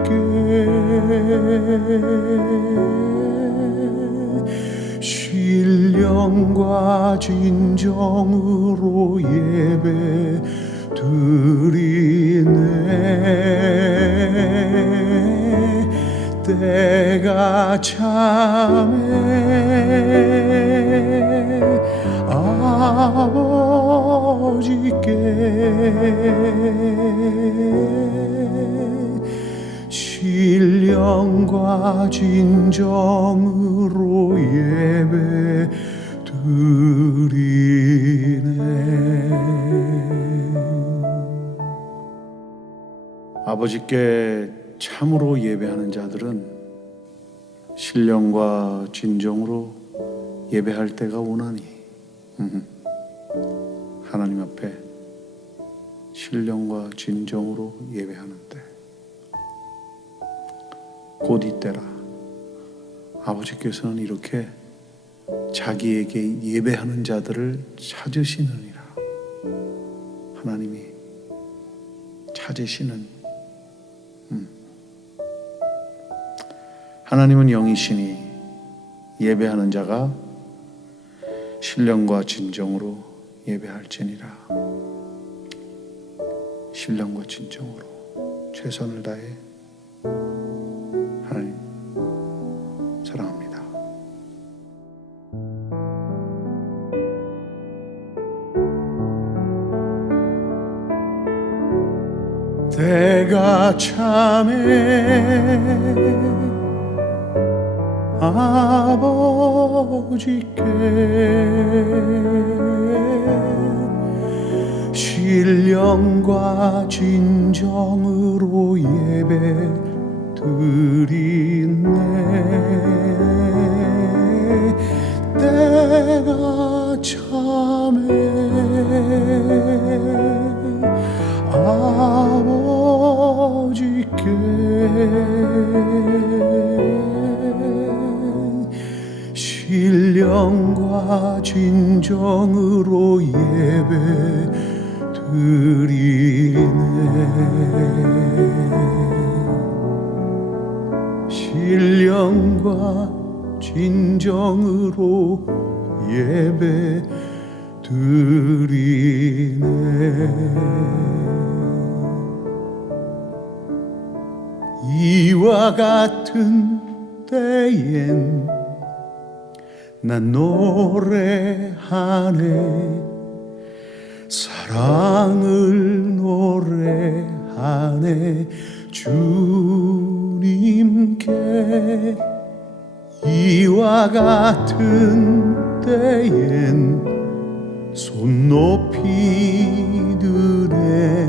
아버지께. 신령과 진정으로 예배 드리네. 때가 참 진정으로 예배 드리네. 아버지께 참으로 예배하는 자들은 신령과 진정으로 예배할 때가 오나니. 음. 하나님 앞에 신령과 진정으로 예배하는 때 곧 이때라. 아버지께서는 이렇게 자기에게 예배하는 자들을 찾으시느니라. 하나님이 찾으시는 음. 하나님은 영이시니 예배하는 자가 신령과 진정으로 예배할지니라. 신령과 진정으로 최선을 다해 때가 참에 아버지께 신령과 진정으로 예배 드리네. 때가 참에 진정으로 예배 드리네. 신령과 진정으로 예배 드리네. 이와 같은 때엔 난 노래하네. 사랑을 노래하네. 주님께 이와 같은 때엔 손 높이 드네.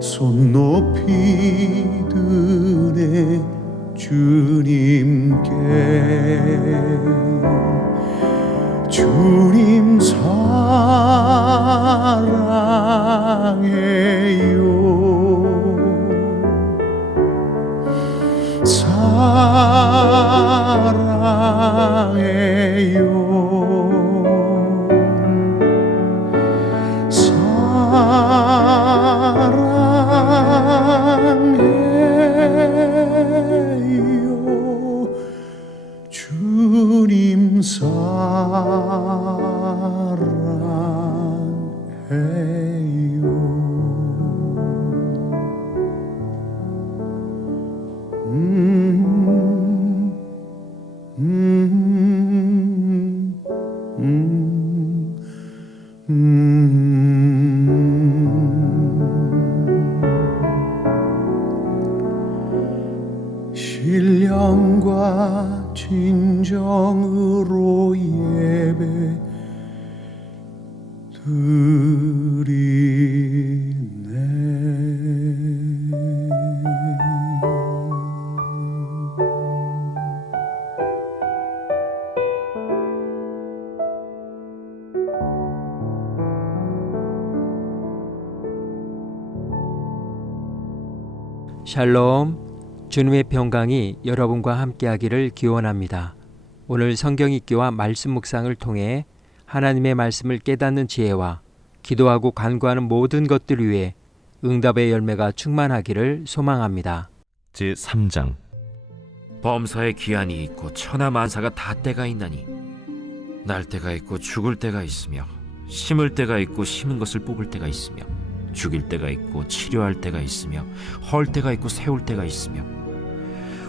손 높이 드네 주님께. 주님 사랑해요. 사랑해요 사랑해요 음, 음, 음, 음. 신령과 진정으로 예배 드리네. 샬롬. 주님의 평강이 여러분과 함께하기를 기원합니다. 오늘 성경 읽기와 말씀 묵상을 통해 하나님의 말씀을 깨닫는 지혜와 기도하고 간구하는 모든 것들 위해 응답의 열매가 충만하기를 소망합니다. 제 3장 범사에 기한이 있고 천하 만사가 다 때가 있나니 날 때가 있고 죽을 때가 있으며 심을 때가 있고 심은 것을 뽑을 때가 있으며 죽일 때가 있고 치료할 때가 있으며 헐 때가 있고 세울 때가 있으며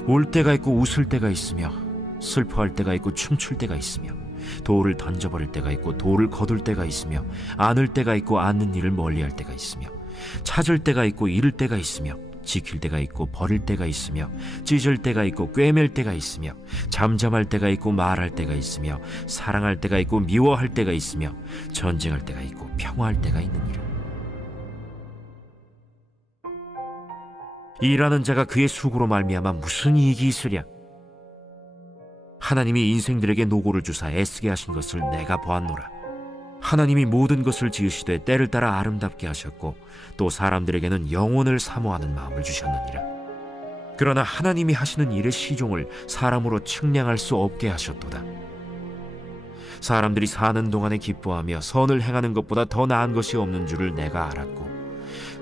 울 때가 있고 웃을 때가 있으며 슬퍼할 때가 있고 춤출 때가 있으며 돌을 던져버릴 때가 있고 돌을 거둘 때가 있으며 안을 때가 있고 안는 일을 멀리할 때가 있으며 찾을 때가 있고 잃을 때가 있으며 지킬 때가 있고 버릴 때가 있으며 찢을 때가 있고 꿰맬 때가 있으며 잠잠할 때가 있고 말할 때가 있으며 사랑할 때가 있고 미워할 때가 있으며 전쟁할 때가 있고 평화할 때가 있느니라 일하는 자가 그의 수고로 말미암아 무슨 이익이 있으랴 하나님이 인생들에게 노고를 주사 애쓰게 하신 것을 내가 보았노라 하나님이 모든 것을 지으시되 때를 따라 아름답게 하셨고 또 사람들에게는 영혼을 사모하는 마음을 주셨느니라. 그러나 하나님이 하시는 일의 시종을 사람으로 측량할 수 없게 하셨도다. 사람들이 사는 동안에 기뻐하며 선을 행하는 것보다 더 나은 것이 없는 줄을 내가 알았고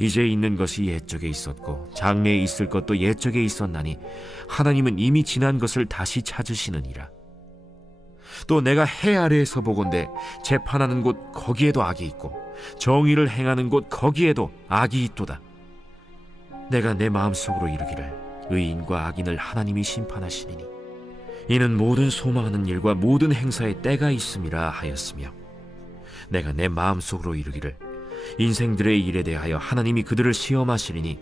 이제 있는 것이 옛적에 있었고 장래에 있을 것도 옛적에 있었나니 하나님은 이미 지난 것을 다시 찾으시느니라. 또 내가 해 아래에서 보건대 재판하는 곳 거기에도 악이 있고 정의를 행하는 곳 거기에도 악이 있도다. 내가 내 마음속으로 이르기를 의인과 악인을 하나님이 심판하시리니 이는 모든 소망하는 일과 모든 행사에 때가 있음이라 하였으며 내가 내 마음속으로 이르기를 인생들의 일에 대하여 하나님이 그들을 시험하시리니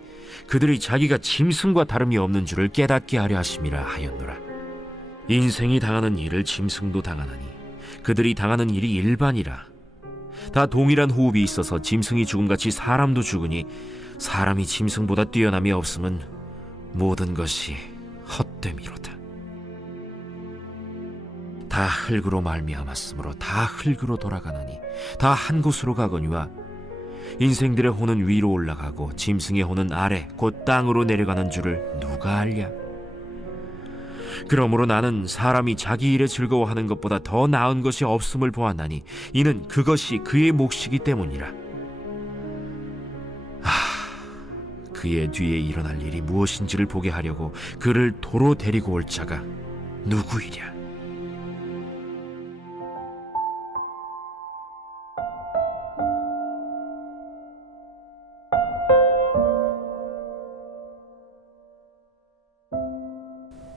그들이 자기가 짐승과 다름이 없는 줄을 깨닫게 하려 하심이라 하였노라 인생이 당하는 일을 짐승도 당하나니 그들이 당하는 일이 일반이라 다 동일한 호흡이 있어서 짐승이 죽음같이 사람도 죽으니 사람이 짐승보다 뛰어남이 없음은 모든 것이 헛됨이로다. 다 흙으로 말미암았으므로 다 흙으로 돌아가나니 다 한 곳으로 가거니와 인생들의 혼은 위로 올라가고 짐승의 혼은 아래 곧 땅으로 내려가는 줄을 누가 알랴? 그러므로 나는 사람이 자기 일에 즐거워하는 것보다 더 나은 것이 없음을 보았나니 이는 그것이 그의 몫이기 때문이라. 그의 뒤에 일어날 일이 무엇인지를 보게 하려고 그를 도로 데리고 올 자가 누구이랴?